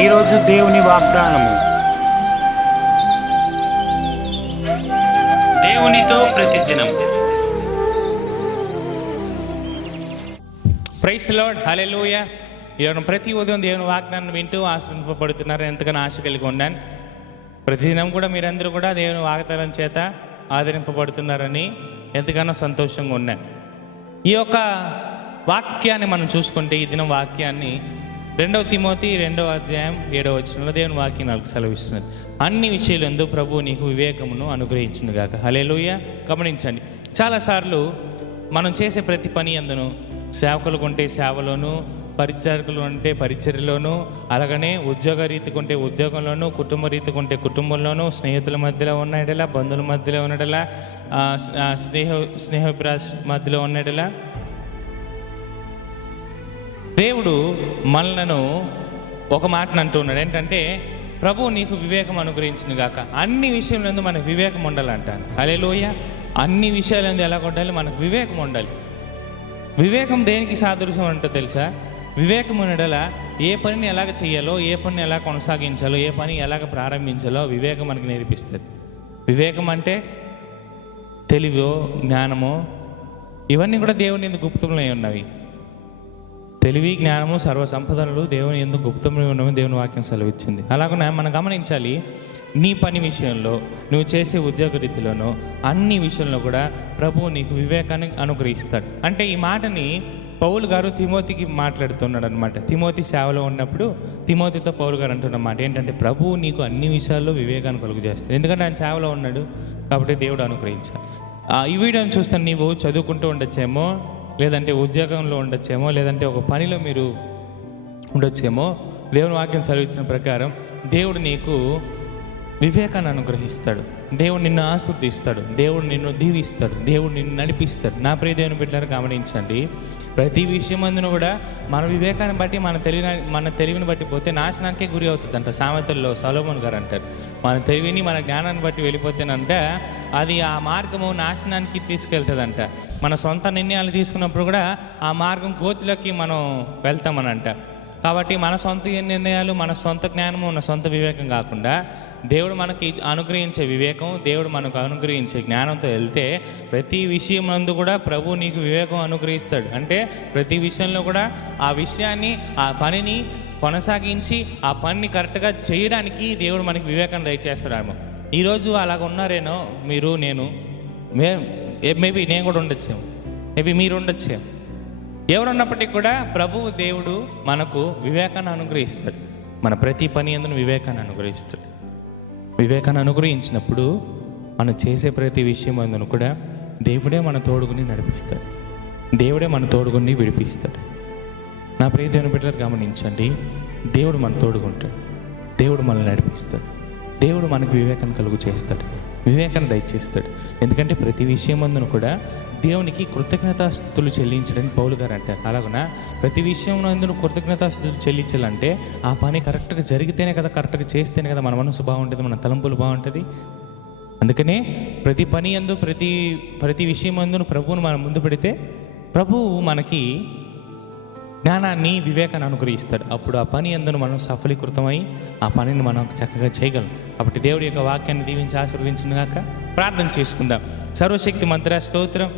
ఈరోజు దేవుని వాగ్దానము. దేవునితో ప్రతిదినం. ప్రైజ్ ది లార్డ్, హల్లెలూయా. ఈరోజు ప్రతి ఉదయం దేవుని వాగ్దానం వింటూ ఆశీర్వదింపబడుతున్నారు. ఎంతగానో ఆశ కలిగి ఉన్నాను. ప్రతిదినం కూడా మీరందరూ కూడా దేవుని వాగ్దానం చేత ఆదరింపబడుతున్నారని ఎంతగానో సంతోషంగా ఉన్నాను. ఈ యొక్క వాక్యాన్ని మనం చూసుకుంటే, ఈ దినం వాక్యాన్ని 2 తిమోతి 2వ అధ్యాయం 7వ వచనంలో దేవుని వాక్యం నాకు సెలవిస్తున్నది. అన్ని విషయాలందు ప్రభు నీకు వివేకమును అనుగ్రహించును గాక. హల్లెలూయా. గమనించండి, చాలాసార్లు మనం చేసే ప్రతి పని అందును, సేవకులు కొంటే సేవలోను, పరిచారకులు ఉంటే పరిచర్యలోను, అలాగనే ఉద్యోగ రీతికి ఉంటే ఉద్యోగంలోను, కుటుంబ రీతికి ఉంటే కుటుంబంలోను, స్నేహితుల మధ్యలో ఉన్నడలా, బంధువుల మధ్యలో ఉన్నడలా, స్నేహభిలాష మధ్యలో ఉన్నడలా, దేవుడు మనలను ఒక మాటను అంటున్నాడు. ఏంటంటే, ప్రభు నీకు వివేకం అనుగ్రహించును గాక. అన్ని విషయంలో మనకు వివేకం ఉండాలంటాను. హల్లెలూయా. అన్ని విషయాలందు ఎలా ఉండాలి? మనకు వివేకం ఉండాలి. వివేకం దేనికి సాదృశ్యం అంటే తెలుసా? వివేకం ఉండేలా ఏ పనిని ఎలాగ చేయాలో, ఏ పనిని ఎలా కొనసాగించాలో, ఏ పని ఎలాగ ప్రారంభించాలో వివేకం మనకు నేర్పిస్తుంది. వివేకం అంటే తెలివో, జ్ఞానమో, ఇవన్నీ కూడా దేవుని ఎందుకు గుప్తములై ఉన్నవి. తెలివి, జ్ఞానము, సర్వసంపదలు దేవుని ఎందుకు గుప్తములై ఉన్నవి దేవుని వాక్యం సెలవిచ్చింది. అలాగనే మనం గమనించాలి, నీ పని విషయంలో, నువ్వు చేసే ఉద్యోగ రీతిలోనో, అన్ని విషయంలో కూడా ప్రభువు నీకు వివేకాన్ని అనుగ్రహిస్తాడు. అంటే ఈ మాటని పౌలు గారు తిమోతికి మాట్లాడుతున్నాడు అనమాట. తిమోతి సేవలో ఉన్నప్పుడు తిమోతితో పౌలు గారు అంటున్న మాట ఏంటంటే, ప్రభువు నీకు అన్ని విషయాల్లో వివేకాన్ని కలుగు చేస్తాడు. ఎందుకంటే ఆయన సేవలో ఉన్నాడు కాబట్టి దేవుడు అనుగ్రహించాడు. ఈ వీడియోని చూస్తే నీవు చదువుకుంటూ ఉండొచ్చేమో, లేదంటే ఉద్యోగంలో ఉండొచ్చేమో, లేదంటే ఒక పనిలో మీరు ఉండొచ్చేమో. దేవుని వాక్యం సెలవిచ్చిన ప్రకారం దేవుడు నీకు వివేకాన్ని అనుగ్రహిస్తాడు. దేవుడు నిన్ను ఆశీర్వదిస్తాడు. దేవుడు నిన్ను దీవిస్తాడు. దేవుడు నిన్ను నడిపిస్తాడు. నా ప్రియ దేవుని బిడ్డలారా, గమనించండి, ప్రతి విషయం అందును కూడా మన వివేకాన్ని బట్టి, మన తెలివిని బట్టి పోతే నాశనానికే గురి అవుతుందంట. సామెతల్లో సొలొమోను గారు అంటారు, మన తెలివిని, మన జ్ఞానాన్ని బట్టి వెళ్ళిపోతేనంట అది ఆ మార్గము నాశనానికి తీసుకెళ్తుందంట. మన సొంత నిర్ణయాలు తీసుకున్నప్పుడు కూడా ఆ మార్గం గోతిలోకి మనం వెళ్తామనంట. కాబట్టి మన సొంత నిర్ణయాలు, మన సొంత జ్ఞానము, మన సొంత వివేకం కాకుండా దేవుడు మనకి అనుగ్రహించే వివేకం, దేవుడు మనకు అనుగ్రహించే జ్ఞానంతో వెళ్తే ప్రతి విషయం నందు కూడా ప్రభు నీకు వివేకం అనుగ్రహిస్తాడు. అంటే ప్రతి విషయంలో కూడా ఆ విషయాన్ని, ఆ పనిని కొనసాగించి ఆ పనిని కరెక్ట్గా చేయడానికి దేవుడు మనకి వివేకాన్ని దయచేస్తాడు. ఈరోజు అలాగ ఉన్నారేనో మీరు, నేను, మేబీ నేను కూడా ఉండొచ్చాము, మేబీ మీరు ఉండొచ్చాము. ఎవరున్నప్పటికీ కూడా ప్రభువు దేవుడు మనకు వివేకాన్ని అనుగ్రహిస్తాడు. మన ప్రతి పని ఎందుకు వివేకాన్ని అనుగ్రహిస్తాడు. వివేకాన్ని అనుగ్రహించినప్పుడు మనం చేసే ప్రతి విషయం అందును కూడా దేవుడే మన తోడుగుని నడిపిస్తాడు. దేవుడే మన తోడుగుని విడిపిస్తాడు. నా ప్రియ దేవుని బిడ్డలు గమనించండి, దేవుడు మన తోడుగుంటాడు. దేవుడు మనల్ని నడిపిస్తాడు. దేవుడు మనకు వివేకాన్ని కలుగు చేస్తాడు, వివేకాన్ని దయచేస్తాడు. ఎందుకంటే ప్రతి విషయం అందును కూడా దేవునికి కృతజ్ఞతాస్తుతులు చెల్లించడానికి పౌలు గారు అంటారు. అలాగున ప్రతి విషయం నందు కృతజ్ఞతాస్తుతులు చెల్లించాలంటే ఆ పని కరెక్ట్గా జరిగితేనే కదా, కరెక్ట్గా చేస్తేనే కదా మన మనసు బాగుంటుంది, మన తలంపులు బాగుంటుంది. అందుకనే ప్రతి పని యందు, ప్రతి విషయం అందును ప్రభువును మనం ముందు పెడితే ప్రభువు మనకి జ్ఞానాన్ని, వివేకాన్ని అనుగ్రహిస్తాడు. అప్పుడు ఆ పని అందును మనం సఫలీకృతమై ఆ పనిని మనం చక్కగా చేయగలం. కాబట్టి దేవుడి యొక్క వాక్యాన్ని దీవించి ఆశీర్వదించిన గాక. ప్రార్థన చేసుకుందాం. సర్వశక్తి మంత్ర స్తోత్రం.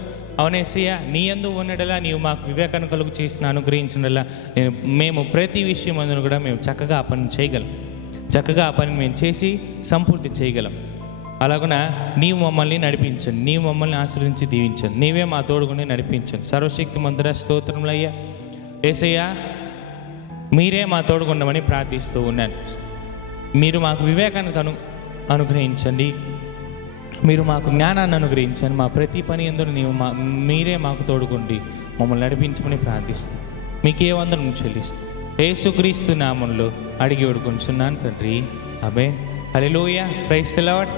అవునేసయ్య, నీ యందు ఉన్నడలా నీవు మాకు వివేకాన్ని కలుగు చేసిన అనుగ్రహించినలా మేము ప్రతి విషయం అందును కూడా మేము చక్కగా ఆ పనిని చేయగలం. చక్కగా ఆ పనిని మేము చేసి సంపూర్తి చేయగలం. అలాగున నీవు మమ్మల్ని నడిపించండి, నీవు మమ్మల్ని ఆశీర్వించి దీవించండి, నీవే మా తోడుగుని నడిపించండి. సర్వశక్తి మంత్ర స్తోత్రములయ్యా. యేసయ్య, మీరే మా తోడుగుండమని ప్రార్థిస్తూ ఉన్నాను. మీరు మాకు వివేకాన్ని అనుగ్రహించండి, మీరు మాకు జ్ఞానాన్ని అనుగ్రహించండి. మా ప్రతి పని యందు మీరే మాకు తోడుగుండి మమ్మల్ని నడిపించమని ప్రార్థిస్తూ మీకే వందనం చెల్లిస్తూ యేసుక్రీస్తు నామంలో అడిగి వేడుకొంచున్నాను తండ్రి. ఆమేన్. హల్లెలూయా. Praise the lord.